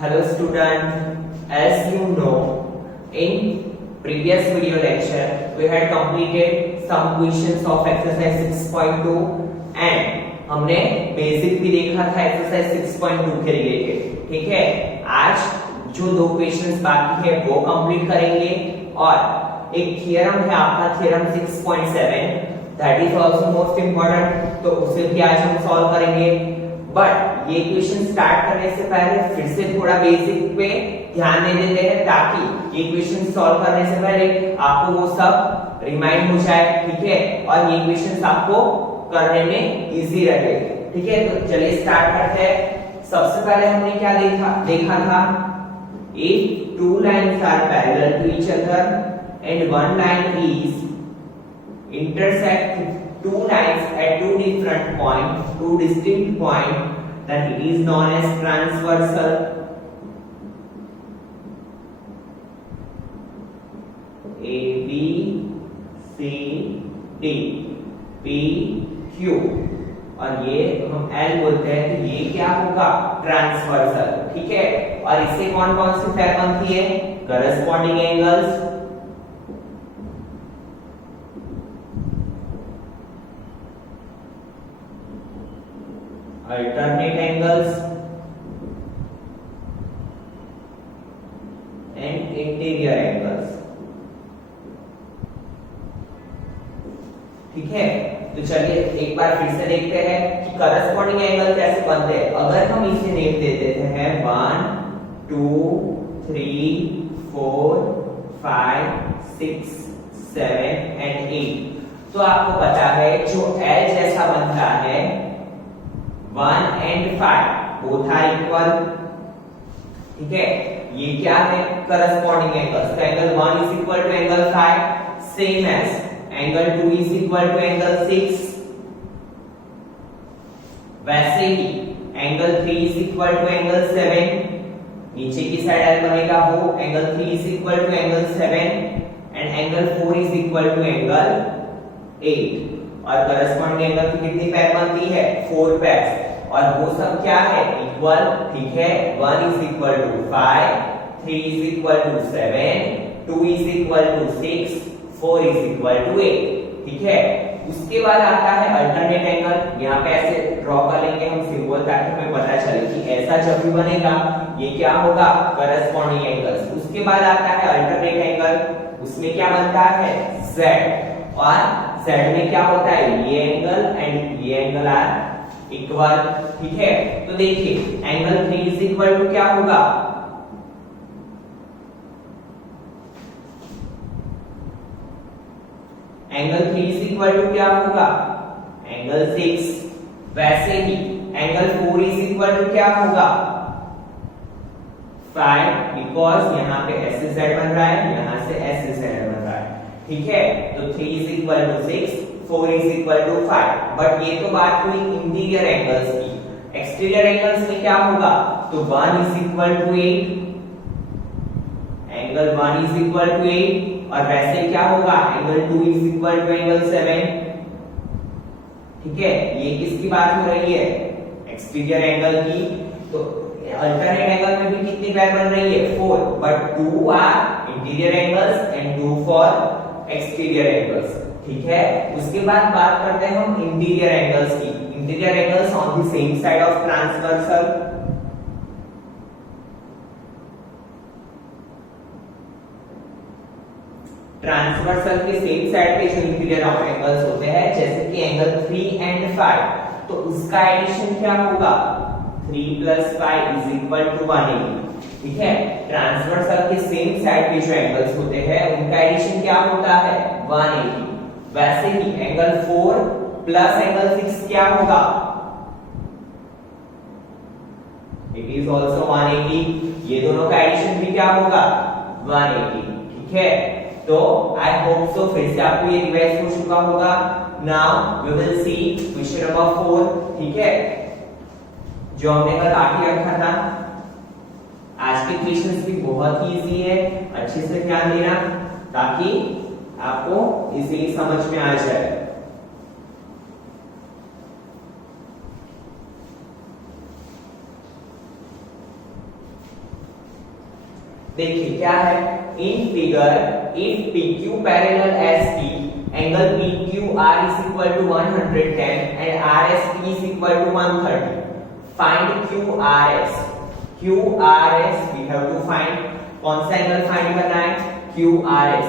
Hello student, as you know, in previous video lecture we had completed some questions of exercise 6.2 and हमने basic भी देखा था exercise 6.2 के related. ठीक है, आज जो दो क्वेश्चंस बाकी है वो कंप्लीट करेंगे और एक थियरम है आपका theorem 6.7 that is also most important, तो उसे भी आज हम सॉल्व करेंगे। बट ये क्वेश्चन स्टार्ट करने से पहले फिर से थोड़ा बेसिक पे ध्यान दे देते हैं ताकि ये क्वेश्चन सॉल्व करने से पहले आपको वो सब रिमाइंड हो जाए। ठीक है, और ये क्वेश्चन आपको करने में इजी रहे। ठीक है, तो चलिए स्टार्ट करते हैं। सबसे पहले हमने क्या देखा था if two lines are parallel to each other and one line is intersect two lines at two different points, two distinct points, then it is known as transversal. A B C D P Q और ये हम L बोलते हैं, तो ये क्या होगा transversal. ठीक है, और इससे कौन कौन सी पैर बनती है corresponding angles, alternate angles and interior angles। ठीक है, तो चलिए एक बार फिर से देखते हैं कि करस्पॉन्डिंग एंगल कैसे बनते हैं। अगर हम इसे नेम दे देते हैं 1 2 3 4 5 6 7 एंड 8, तो आपको पता है जो L जैसा बनता है 1 and 5 both are equal। ठीक है, ये क्या है करस्पॉन्डिंग एंगल्स। तो angle 1 is equal to angle 5 same as angle 2 is equal to angle 6। वैसे ही angle 3 is equal to angle 7, नीचे की साइड एल बनेगा वो angle 3 is equal to angle 7 and angle 4 is equal to angle 8। और corresponding angle की कितनी पैर बनती है 4 पैर, और वो सब क्या है इक्वल। ठीक है, 1 is equal to 5, 3 is equal to 7, 2 is equal to 6, 4 is equal to 8। ठीक है, उसके बाद आता है अल्टरनेट एंगल। यहाँ पे ऐसे ड्रॉ कर लेंगे हम सिंबल ताकि हमें पता चले कि ऐसा जब भी बनेगा ये क्या होगा करस्पॉन्डिंग एंगल्स। उसके बाद आता है अल्टरनेट एंगल, उसमें क्या बनता है Z, और Z में क्या होता है ये एंगल एंड ये एंगल आर इक्वल। ठीक है, तो देखिए एंगल 3 इज इक्वल टू क्या होगा एंगल 3 इज इक्वल टू क्या होगा एंगल 6। वैसे ही एंगल 4 इज इक्वल टू क्या होगा 5, बिकॉज यहाँ पे SZ बन रहा है, यहाँ से SZ बन रहा है। ठीक है, तो 3 is equal to 6, 4 is equal to 5। But ये तो बात हुई इंटीरियर एंगल्स की। एक्सटीरियर एंगल्स में क्या होगा, तो 1 is equal to 8, angle 1 is equal to 8, और वैसे क्या होगा angle 2 is equal to angle 7। ठीक है, ये किसकी बात हो रही है एक्सटीरियर एंगल की। तो अल्टरनेट एंगल में भी कितनी पैर बन रही है 4, but 2 are interior angles and 2 for exterior angles. ठीक है, उसके बाद बात करते हैं हम इंटीरियर एंगल्स की। Interior angles on the same side of transversal. Transversal के सेम साइड पे जो इंटीरियर एंगल्स होते हैं जैसे कि एंगल 3 एंड 5, तो उसका एडिशन क्या होगा 3 + 5 is equal to 180। ठीक है, ट्रांसवर्सल के सेम साइड पे जो एंगल्स होते हैं उनका एडिशन क्या होता है 180। वैसे ही एंगल 4 प्लस एंगल 6 क्या होगा इट इज ऑल्सो 180। ये दोनों का एडिशन भी क्या होगा 180। ठीक है, तो आई होप सो फिर से आपको ये रिवाइज हो चुका होगा। Now we will see question number 4। ठीक है, जो हमने कल बाकी रखा था। आज के क्वेश्चंस भी बहुत ही इजी है, अच्छे से ध्यान देना ताकि आपको इजीली समझ में आ जाए। देखिए क्या है in figure if PQ parallel ST angle PQR is equal to 110 and RST is equal to 130. Find QRS. QRS we have to find. कौन सा एंगल फाइंड करना है? QRS.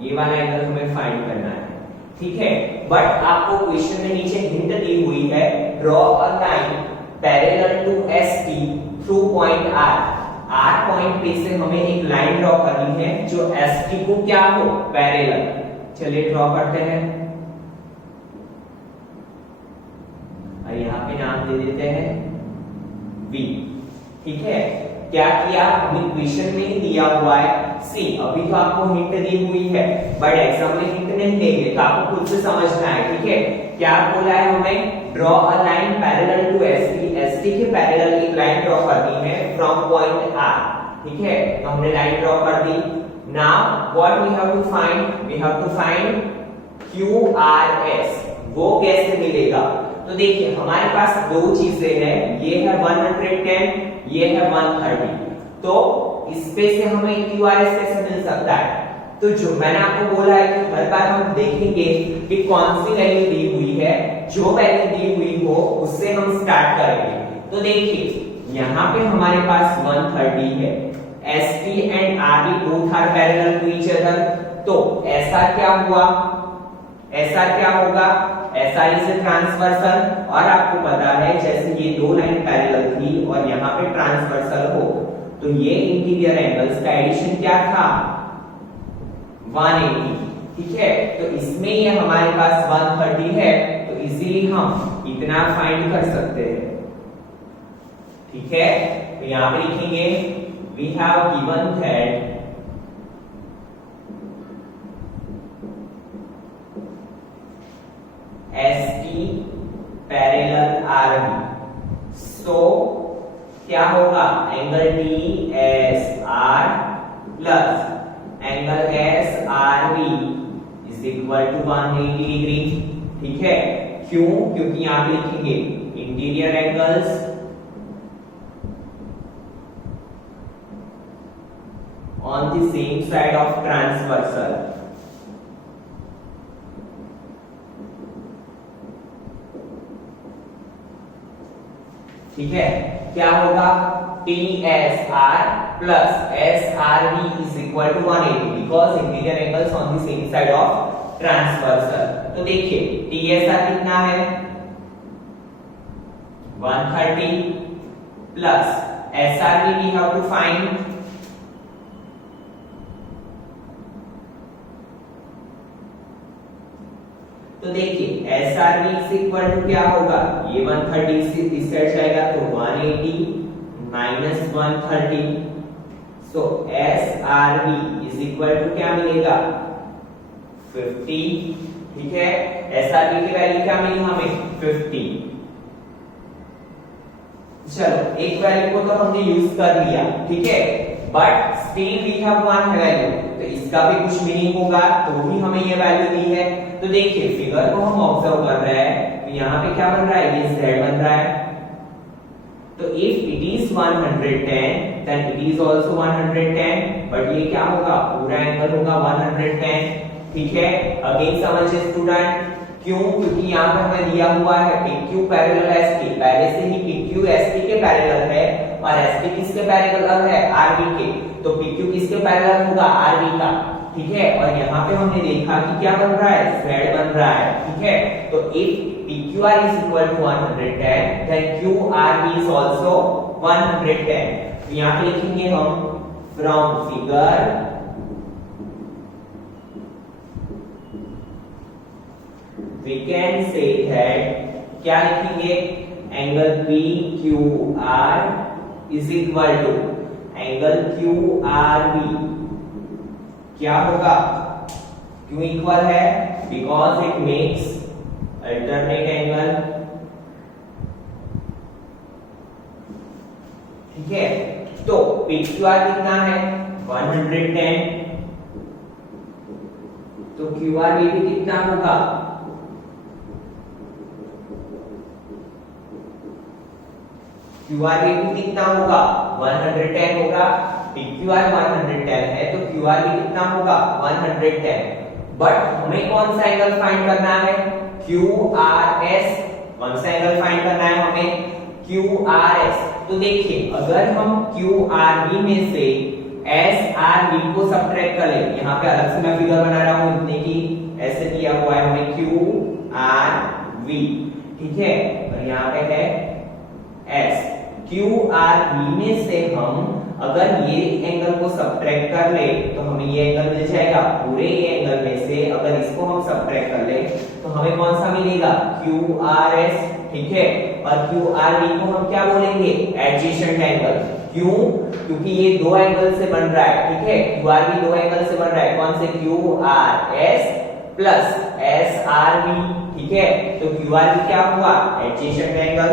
ये वाला एंगल हमें फाइंड करना है, ठीक है। बट आपको क्वेश्चन में नीचे हिंट दी हुई है, draw a line parallel to ST through point R. R point पे से हमें एक लाइन ड्रॉ करनी है जो ST को क्या हो, पैरेलल। चलिए ड्रॉ करते हैं और यहाँ पे नाम दे देते हैं V, ठीक है। क्या किया, हमें क्वेश्चन में ही दिया हुआ है। सी अभी तो आपको हिंट दी हुई है, बट एग्जाम में हिंट नहीं देंगे तो आपको खुद से समझना है, ठीक है। क्या बोला है हमें, draw a line parallel to ST. ST के पैरेलल एक लाइन ड्रॉ करनी है फ्रॉम पॉइंट R, ठीक है। तो हमने लाइन ड्रॉ कर दी। Now what we have to find, we have to find QRS. वो कैसे मिलेगा? तो देखिए हमारे पास दो चीजें हैं, ये है 110, ये है 130। तो इस पे से हमें QRS कैसे मिल सकता है? तो जो मैंने आपको बोला है कि हर बार हम देखेंगे कि कौन सी वैल्यू दी हुई है, जो वैल्यू दी हुई हो उससे हम स्टार्ट करेंगे। तो देखिए यहाँ पे हमारे पास 130 है, ST and RB both are parallel to each other. तो ऐसा क्या हुआ, ऐसा क्या होगा, ऐसा इज ट्रांसवर्सल। और आपको पता है जैसे ये दो लाइन पैरेलल थी और यहाँ पे ट्रांसवर्सल हो, तो ये इंटीरियर एंगल्स का एडिशन क्या था, 180, ठीक है। तो इसमें ये हमारे पास 130 है, तो इजीली हम इतना फाइंड कर सकते हैं, ठीक है। तो यहाँ पे लिखेंगे we have given that ST parallel RB, so क्या होगा, angle DSR plus angle SRB is equal to 180 degree, ठीक है। क्यों? क्योंकि यहां पे लिखेंगे interior angles on the same side of transversal, ठीक है। क्या होगा, TSR plus SRB is equal to 180 because interior angles on the same side of transversal. तो देखिए TSR कितना है, 130 plus SRB we have to find, तो देखिए SRB इज इक्वल टू क्या होगा, ये 130 से इस साइड जाएगा तो 180 minus 130, so SRB is equal to क्या मिलेगा, 50, ठीक है। SRB की वैल्यू क्या मिली हमें, 50। चलो एक वैल्यू को तो हमने यूज कर लिया, ठीक है, but still we have one value, तो इसका भी कुछ मीनिंग होगा, तो भी हमें ये वैल्यू दी है। तो देखिए फिगर को हम ऑब्जर्व कर रहे हैं, तो यहाँ पे क्या बन रहा है, ये z बन रहा है। तो if it is 110 then it is also 110, but ये क्या होगा, पूरा एंगल होगा 110, ठीक है। अगेन समझिए स्टूडेंट, क्यों, क्योंकि यहाँ पे हमें दिया हुआ है PQ पैरेलल ST, पहले से ही PQ ST के पैरेलल है और ST किसके पैरेलल है, RB के। तो PQ किसके पैरेलल होगा, RB का, ठीक है। और यहाँ पे हमने देखा कि क्या बन रहा है, z बन रहा है, ठीक है। तो if PQR is equal to 110 then QRB is also 110। तो यहाँ पे लिखेंगे हम from figure we can say that क्या लिखेंगे, angle PQR is equal to angle QRB क्या होगा, क्यों इक्वल है, because it makes alternate angle, ठीक है। तो PQR कितना है, 110, तो QRB भी कितना होगा, QRB भी कितना होगा, 110 होगा। PQR 110 है तो QR भी कितना होगा 110। बट हमें कौन सा एंगल फाइंड करना है QRS, कौन सा एंगल फाइंड करना है हमें QRS। तो देखिए अगर हम QRV में से SRV को सब्ट्रैक्ट कर ले, यहाँ पे अलग से मैं फिगर बना रहा हूँ इतने की ऐसे दिया हुआ है हमें QRV, ठीक है, और यहाँ पे है S। QRV में से हम अगर ये एंगल को सब्ट्रैक्ट कर ले तो हमें ये एंगल मिल जाएगा। पूरे ये एंगल में से अगर इसको हम सब्ट्रैक्ट कर ले तो हमें कौन सा मिलेगा QRS, ठीक है। और QRV को हम क्या बोलेंगे एडजेसेंट एंगल। क्यों? क्योंकि ये दो एंगल से बन रहा है, ठीक है। QRV दो एंगल से बन रहा है, कौन से QRS प्लस SRV, ठीक है। तो QRV क्या हुआ एडजेसेंट एंगल।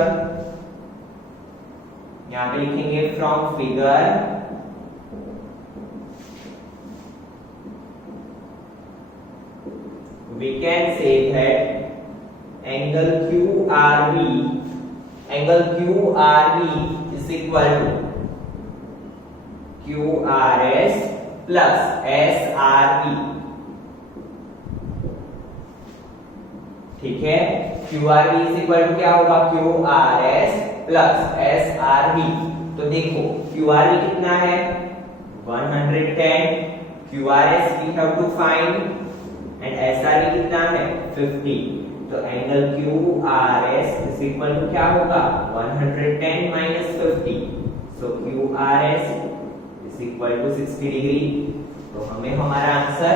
यहां पे लिखेंगे from figure we can say that angle QRV is equal to QRS plus SRV, ठीक है। QRV is equal to क्या होगा QRS प्लस SRV। तो देखो QRV कितना है 110, QRS we have to find and SRV कितना है 50। तो angle QRS is equal to क्या होगा 110 minus 50, so QRS is equal to 60 degree. तो हमें हमारा आंसर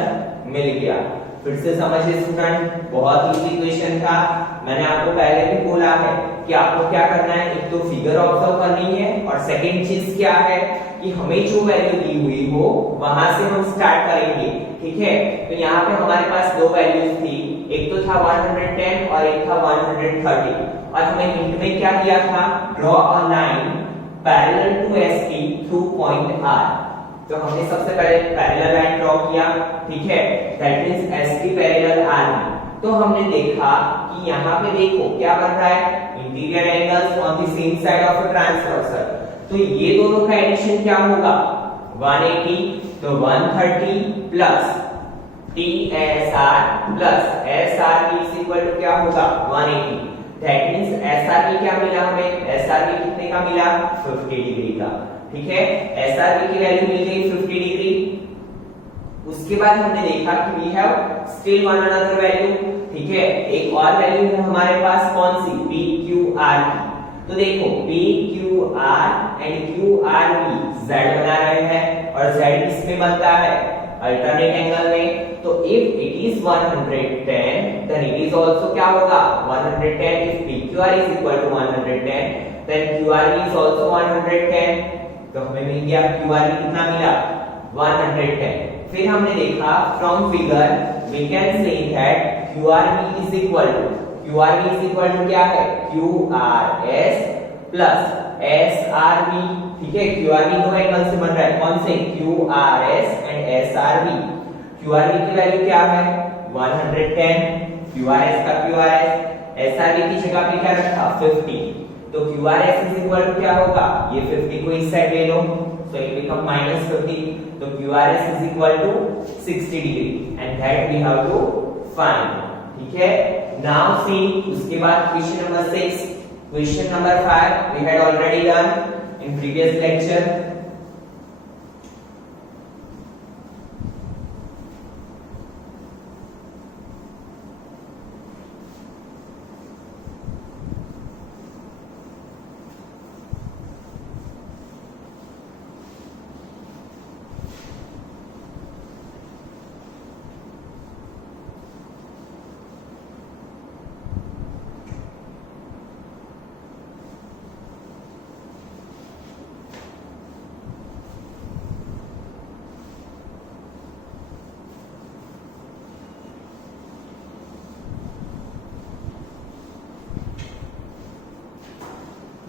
मिल गया। फिर से समझिए स्टूडेंट, बहुत इजी क्वेश्चन था। मैंने आपको पहले भी बोला है कि आपको क्या करना है, एक तो फिगर ऑब्जर्व करनी है और सेकंड चीज क्या है कि हमें जो वैल्यू दी हुई हो वहां से हम स्टार्ट करेंगे, ठीक है। तो यहाँ पे हमारे पास दो वैल्यूज थी, एक तो था 110 और एक था 130, और हमें हिंट में क्या दिया था draw a line parallel to ST through point R। तो हमने सबसे पहले पैरेलल लाइन ड्रॉ किया, ठीक है, that means ST parallel R। तो हमने देखा कि यहाँ पे देखो क्या बन रहा है interior angles on the same side of a transversal. तो ये दोनों का एडिशन क्या होगा 180, तो 130 plus TSR plus SRV is equal to क्या होगा 180। दैट मींस SRV क्या मिला हमें, SRV कितने का मिला 50 डिग्री का, ठीक है। SRV की वैल्यू मिल गई 50 डिग्री। उसके बाद हमने देखा कि we have still one another value, ठीक है, एक और वैल्यू है हमारे पास कौन सी PQR की। तो देखो PQR एंड QRV Z बना रहे हैं और Z किसमें बनता है अल्टरनेट एंगल में। तो if it is 110 then it is also क्या होगा 110। If PQR is equal to 110 then QRV is also 110। तो हमें मिल गया QRV कितना मिला 110। फिर हमने देखा from figure we can say that QRV is equal to क्या है QRS प्लस SRV, ठीक है। QRV दो एंगल से बन रहा है, कौन से QRS एंड SRV। QRV की वैल्यू क्या है 110, QRS का QRS, SRV की जगह पे क्या रखा 50। तो QRS इज इक्वल टू क्या होगा, ये 50 को इस साइड ले लो, so it become -50। तो QRS is equal to 60 degree and that we have to find, ठीक है। Now see उसके बाद question number 6, question number 5 we had already done in previous lecture।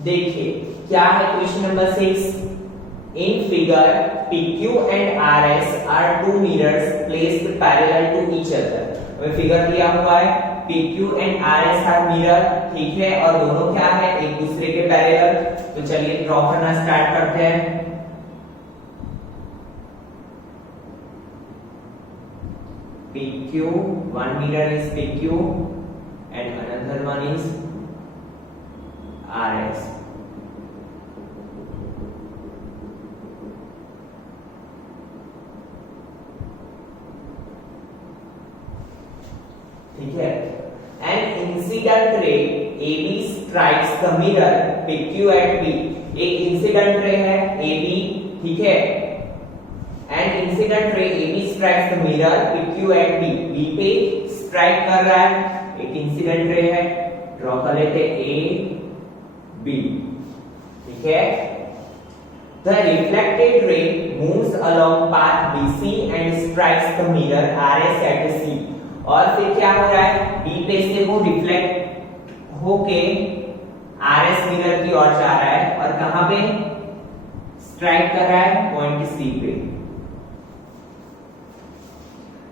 देखिए क्या है question number 6। In figure PQ and RS are two mirrors placed parallel to each other. हमें figure दिया हुआ है PQ and RS are mirror, ठीक है, और दोनों क्या है एक दूसरे के पैरेलल। तो चलिए ड्रॉ करना स्टार्ट करते हैं। PQ, 1 meter is PQ and another one is RS. ठीक है, an incident ray AB strikes the mirror PQ at B. एक इंसिडेंट रे है AB, ठीक है, and incident ray AB strikes the mirror PQ at B. B पे strike कर रहा है, एक इंसिडेंट रे है, ड्रॉ कर लेते A B, ठीक है. The reflected ray moves along path BC and strikes the mirror RS at C. और फिर क्या हो रहा है, B पे से वो रिफ्लेक्ट होके RS मिरर की ओर जा रहा है और कहां पे स्ट्राइक कर रहा है, पॉइंट C पे.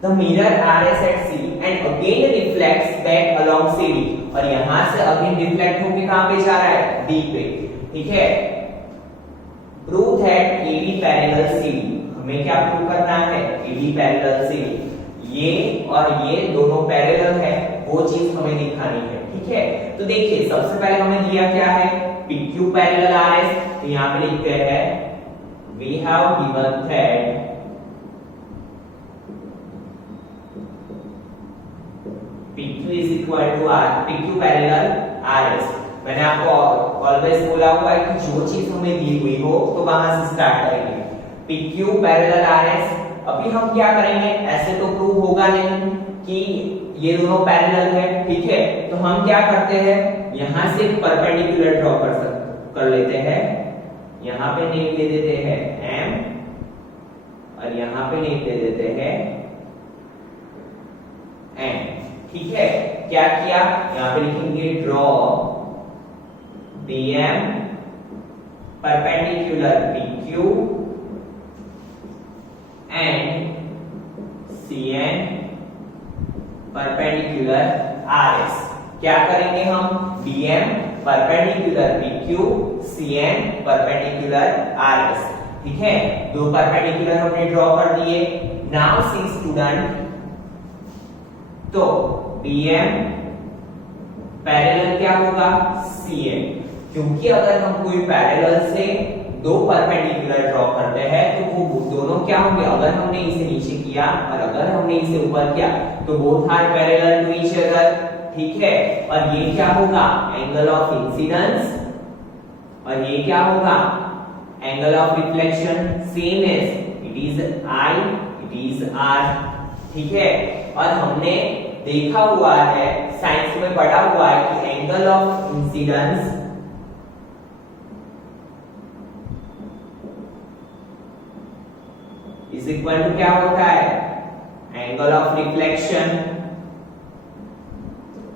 The mirror RS at C and again reflects back along CD. और यहां से अगेन रिफ्लेक्ट होके कहां पे जा रहा है, D पे, ठीक है. Prove that AD parallel CD. हमें क्या प्रूव करना है, AD पैरेलल CD. ये और ये दोनों पैरेलल है, वो चीज हमें दिखानी है, ठीक है. तो देखिए सबसे पहले हमें दिया क्या है, PQ पैरेलल RS. तो यहां पे लिखते हैं we have given that PQ is equal to R, PQ parallel RS. मैंने आपको ऑलवेज बोला हुआ है कि जो चीज हमें दी हुई हो तो वहां से स्टार्ट करेंगे. PQ parallel RS. अभी हम क्या करेंगे, ऐसे तो प्रूव होगा नहीं कि ये दोनों पैरेलल है, ठीक है. तो हम क्या करते हैं, यहां से परपेंडिकुलर ड्रॉ कर लेते हैं. यहां पे नेम दे देते हैं M और यहां पे नेम दे देते हैं N, ठीक है. क्या किया, यहां पे लिखेंगे draw BM perpendicular PQ and CN perpendicular RS. क्या करेंगे हम, BM perpendicular PQ, CN perpendicular RS, ठीक है. दो परपेंडिकुलर हमने ड्रॉ कर दिए. नाउ सी स्टूडेंट, तो BM पैरेलल क्या होगा, CN. क्योंकि अगर हम कोई पैरेलल से दो परपेंडिकुलर ड्रॉ करते हैं तो वो दोनों क्या होंगे, अगर हमने इसे नीचे किया और अगर हमने इसे ऊपर किया तो both are parallel to each other, ठीक है. और ये क्या होगा, एंगल ऑफ इंसिडेंस, और ये क्या होगा, angle of reflection. Same as it is I, it is R, ठीक है. और हमने देखा हुआ है, साइंस में पढ़ा हुआ है कि angle of incidence is equal to क्या होता है, एंगल ऑफ रिफ्लेक्शन.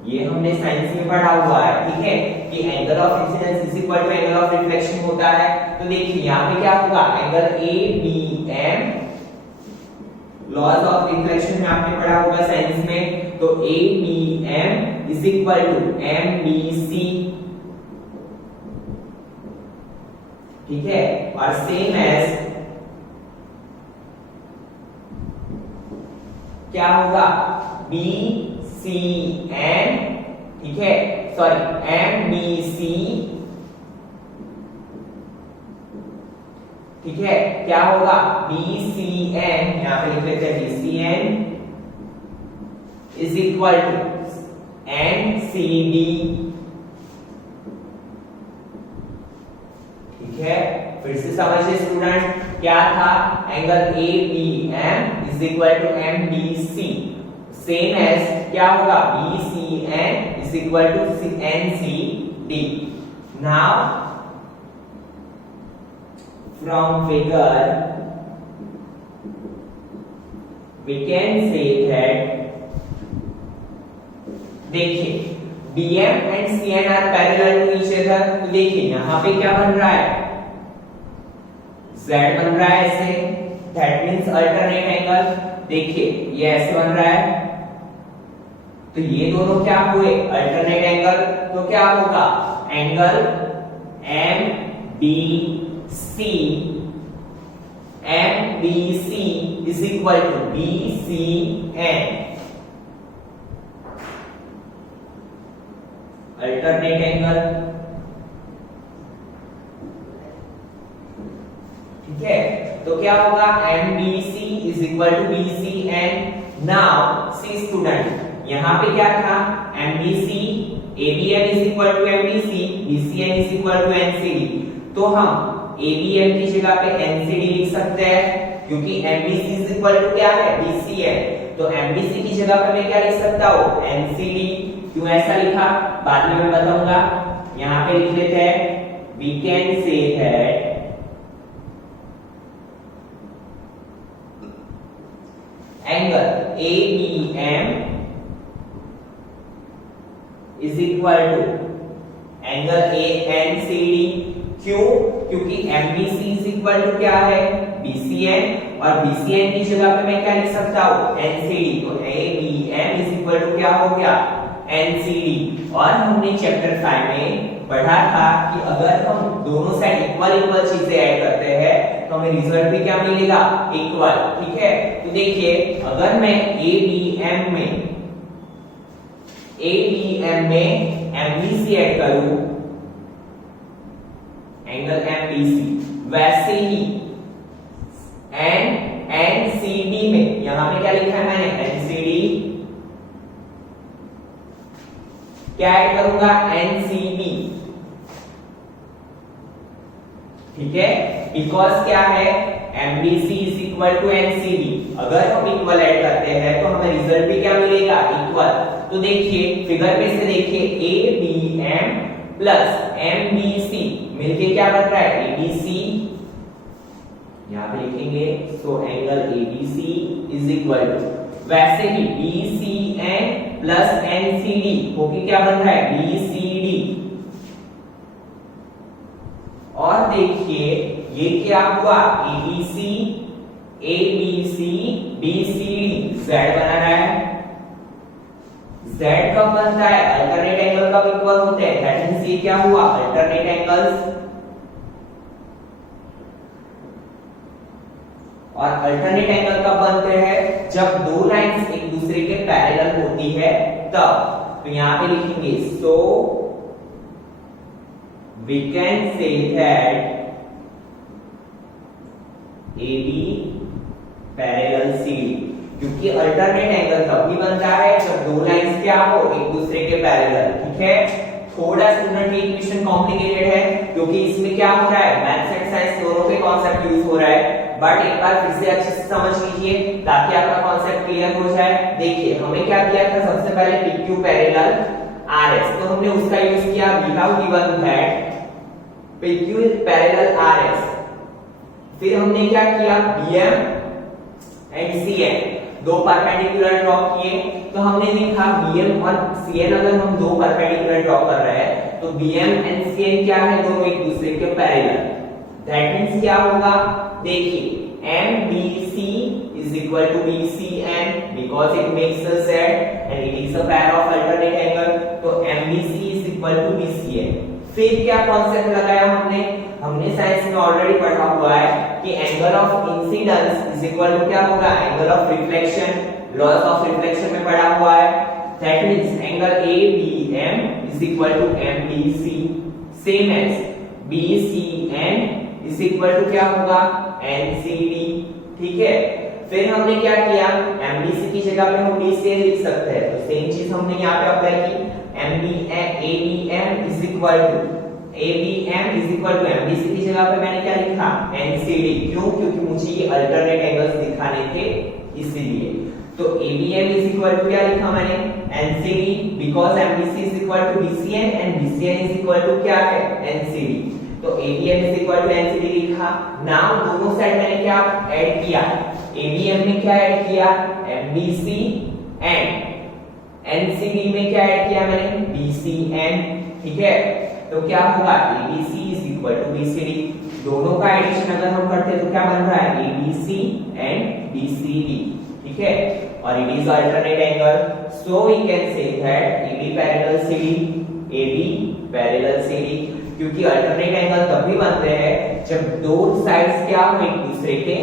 ये हमने साइंस में पढ़ा हुआ है, ठीक है, कि angle of incidence is equal to angle of reflection होता है. तो देखिए यहां पे क्या होगा, angle ABM, laws of reflection में आपने पढ़ा होगा साइंस में. तो ABM is equal to MBC, ठीक है. और सेम एज क्या होगा, BCN, ठीक है, सॉरी MBC, ठीक है. क्या होगा, BCN, यहां पे लिख लेते हैं BCN is equal to NCD, ठीक है. फिर से समझिए स्टूडेंट, क्या था, angle ABM is equal to MBC. Same as क्या होगा, BCN is equal to NCD. Now from figure we can say that, देखिए BM and CN are parallel to each other. तो देखिए यहां पे क्या बन रहा है, Z बन रहा है ऐसे, दैट मींस अल्टरनेट एंगल. देखिए ये ऐसे बन रहा है, तो ये दोनों क्या हुए, अल्टरनेट एंगल. तो क्या होगा, angle MBC MBC is equal to BCN. Alternate angle, ठीक है। तो क्या होगा, MBC is equal to BCN. Now see student, यहाँ पे क्या था, MBC ABM is equal to MBC, BCN is equal to NCD. तो हम ABM की जगह पे NCD लिख सकते हैं, क्योंकि MBC is equal to क्या है, BCN. तो MBC की जगह पे मैं क्या लिख सकता हूँ, NCD. क्यों ऐसा लिखा बाद में मैं बताऊंगा, यहाँ पे लिख लेते हैं, we can say that angle ABM is equal to angle ANCD. क्यों, क्योंकि MBC is equal to क्या है, BCN, और BCN की जगह पे मैं क्या लिख सकता हूँ, NCD. तो ABM is equal to क्या हो गया, NCD. और हमने चैप्टर 5 में पढ़ा था कि अगर हम दोनों साइड इक्वल चीजें ऐड करते हैं तो हमें रिजल्ट भी क्या मिलेगा, इक्वल, ठीक है। तो देखिए, अगर मैं ABM में MBC ऐड करूं, एंगल MBC, वैसे ही NCD में, यहां पे क्या लिखा है मैंने, NCD क्या ऐड करूंगा, NCB, ठीक है। बिकॉज क्या है, MBC is equal to NCD. अगर हम इक्वल ऐड करते हैं तो हमें रिजल्ट भी क्या मिलेगा, इक्वल। तो देखिए फिगर पे से देखिए, ABM प्लस MBC मिलके क्या बन रहा है, ABC. यहां पे लिखेंगे, so angle ABC is equal to, वैसे ही BCN प्लस NCD होके क्या बन रहा है, BCD. और देखिए ये क्या हुआ, ABC BCD, Z बना रहा है। Z कब बनता है, अल्टरनेट एंगल कब इक्वल होते हैं, दैट मींस ये क्या हुआ, अल्टरनेट एंगल्स। और अल्टरनेट एंगल कब बनते हैं, जब दो लाइंस एक दूसरे के पैरेलल होती है तब। तो यहां पे लिखेंगे, so we can say that AB parallel CD, क्योंकि अल्टरनेट एंगल तभी बनता है जब दो लाइंस क्या हो, एक दूसरे के पैरेलल, ठीक है। थोड़ा स्टूडेंट ये इक्वेशन कॉम्प्लिकेटेड है, क्योंकि इसमें क्या हो रहा है, मैथ्स एंड साइंस दोनों के कॉन्सेप्ट यूज हो रहा है। बट एक बार फिर से अच्छे से समझ लीजिए ताकि आपका कॉन्सेप्ट क्लियर हो जाए। देखिए हमने क्या किया था, सबसे पहले PQ पैरेलल RS, तो हमने उसका यूज किया, we have given that PQ parallel RS। फिर हमने क्या किया, BM एंड CN दो परपेंडिकुलर ड्रॉ किए। तो हमने देखा BM और CN अगर हम दो परपेंडिकुलर ड्रॉ कर रहे हैं तो BM एंड CN क्या है, दोनों एक दूसरे के पैरेलल। दैट मींस क्या होगा, देखिए MBC is equal to BCN because it makes a set and it is a pair of alternate angle. तो MBC is equal to BCN. फिर क्या कॉन्सेप्ट लगाया हमने साइंस में ऑलरेडी पढ़ा हुआ है कि angle of incidence is equal to क्या होगा, angle of reflection. Laws of reflection में पढ़ा हुआ है, that means angle ABM is equal to MBC, same एज BCN is equal to क्या होगा, NCD, ठीक है। फिर हमने क्या किया, MBC की जगह पे हम BCN लिख सकते हैं, तो सेम चीज हमने यहाँ पे अप्लाई की। ABM is equal to MBC की जगह पे मैंने क्या लिखा, NCD। क्यों, क्योंकि मुझे ये अल्टरनेट एंगल्स दिखाने थे इसीलिए। तो ABM is equal to क्या लिखा मैंने, NCD, because MBC is equal to BCN and BCN is equal to क्या है, NCD। तो ABM is equal to NCD लिखा। नाउ दोनों साइड मैंने क्या ऐड किया, ABM में क्या ऐड किया, MBC एंड NCD में क्या ऐड किया मैंने, BCN, ठीक है। तो क्या होगा, ABC is equal to BCD। दोनों का एडिशन अगर हम करते हैं तो क्या बन रहा है, ABC एंड BCD, ठीक है। और it is alternate angle, so we can say that AB parallel CD, AB parallel CD। क्योंकि अल्टरनेट एंगल तभी बनते हैं जब दो साइड्स क्या हो एक दूसरे के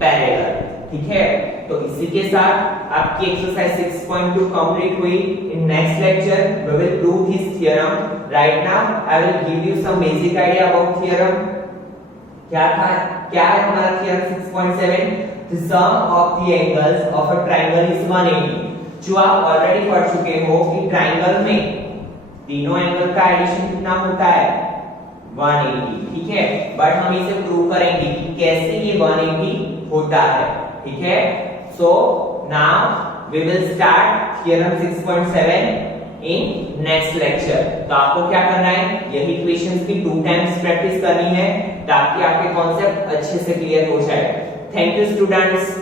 पैरेलल। ठीक है, तो इसी के साथ आपकी एक्सरसाइज 6.2 कंप्लीट हुई। In next lecture we will prove this theorem. Right now I will give you some basic idea about theorem. क्या है हमारा theorem 6.7? The sum of the angles of a triangle is 180। जो आप already पढ़ चुके हो कि ट्रायंगल में तीनों एंगल का एडिशन कितना होता है 180। ठीक है, बट हम इसे प्रूव करेंगे कि कैसे ये 180 होता है। ठीक है, so now we will start theorem 6.7 in next lecture. तो आपको क्या करना है, यही क्वेश्चंस की 2 टाइम्स प्रैक्टिस करनी है ताकि आपके कॉन्सेप्ट अच्छे से क्लियर हो जाए। Thank you students.